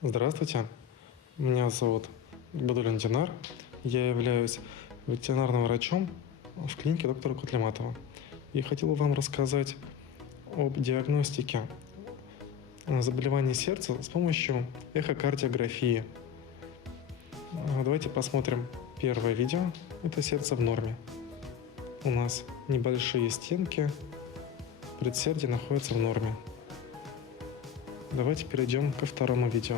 Здравствуйте, меня зовут Бадулин Динар. Я являюсь ветеринарным врачом в клинике доктора Кутлиматова. И хотел бы вам рассказать об диагностике заболеваний сердца с помощью эхокардиографии. Давайте посмотрим первое видео. Это сердце в норме. У нас небольшие стенки, предсердие находится в норме. Давайте перейдем ко второму видео.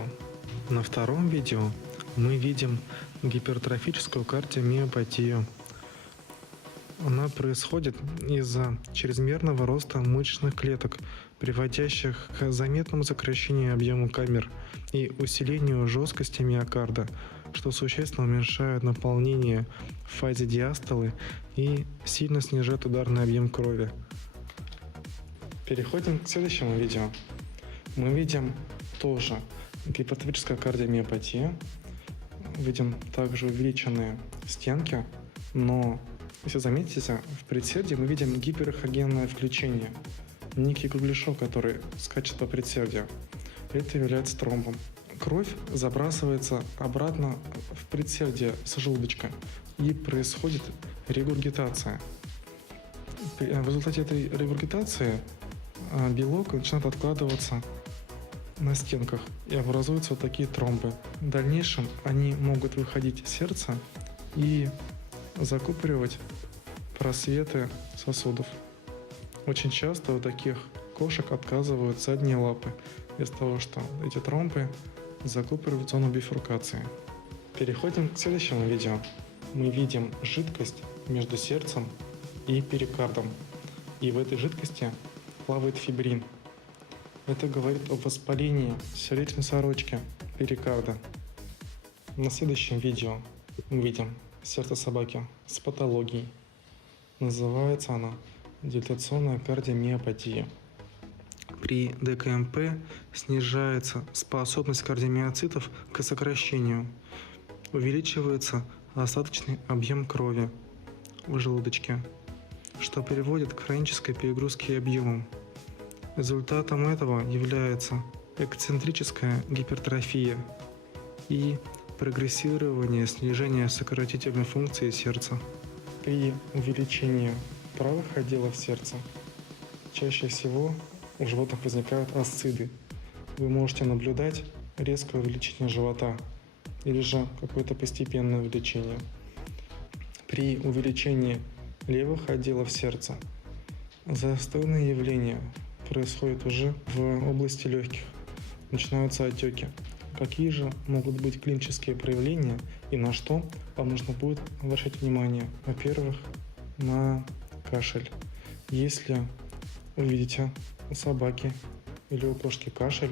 На втором видео мы видим гипертрофическую кардиомиопатию. Она происходит из-за чрезмерного роста мышечных клеток, приводящих к заметному сокращению объема камер и усилению жесткости миокарда, что существенно уменьшает наполнение в фазе диастолы и сильно снижает ударный объем крови. Переходим к следующему видео. Мы видим тоже гипертрофическая кардиомиопатия. Видим также увеличенные стенки, но, если заметите, в предсердии мы видим гиперэхогенное включение. Некий кругляшок, который скачет по предсердию. Это является тромбом. Кровь забрасывается обратно в предсердие с желудочка, и происходит регургитация. В результате этой регургитации белок начинает откладываться на стенках и образуются вот такие тромбы. В дальнейшем они могут выходить из сердца и закупоривать просветы сосудов. Очень часто у таких кошек отказывают задние лапы из-за того, что эти тромбы закупоривают зону бифуркации. Переходим к следующему видео. Мы видим жидкость между сердцем и перикардом. И в этой жидкости плавает фибрин. Это говорит о воспалении сердечной сорочки перикарда. На следующем видео мы видим сердце собаки с патологией. Называется она дилатационная кардиомиопатия. При ДКМП снижается способность кардиомиоцитов к сокращению. Увеличивается остаточный объем крови в желудочке, что приводит к хронической перегрузке объемом. Результатом этого является эксцентрическая гипертрофия и прогрессирование снижения сократительной функции сердца. При увеличении правых отделов сердца чаще всего у животных возникают асциды. Вы можете наблюдать резкое увеличение живота или же какое-то постепенное увеличение. При увеличении левых отделов сердца застойные явления происходит уже в области легких. Начинаются отеки. Какие же могут быть клинические проявления и на что вам нужно будет обращать внимание? Во-первых, на кашель. Если увидите у собаки или у кошки кашель,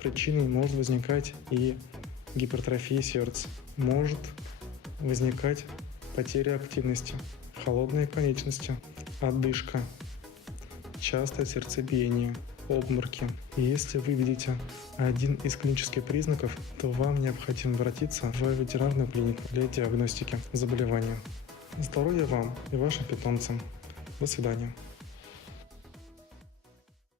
причиной может возникать и гипертрофия сердца. Может возникать потеря активности, холодные конечности, одышка, частое сердцебиение, обмороки. И если вы видите один из клинических признаков, то вам необходимо обратиться в ветеринарную клинику для диагностики заболевания. Здоровья вам и вашим питомцам. До свидания.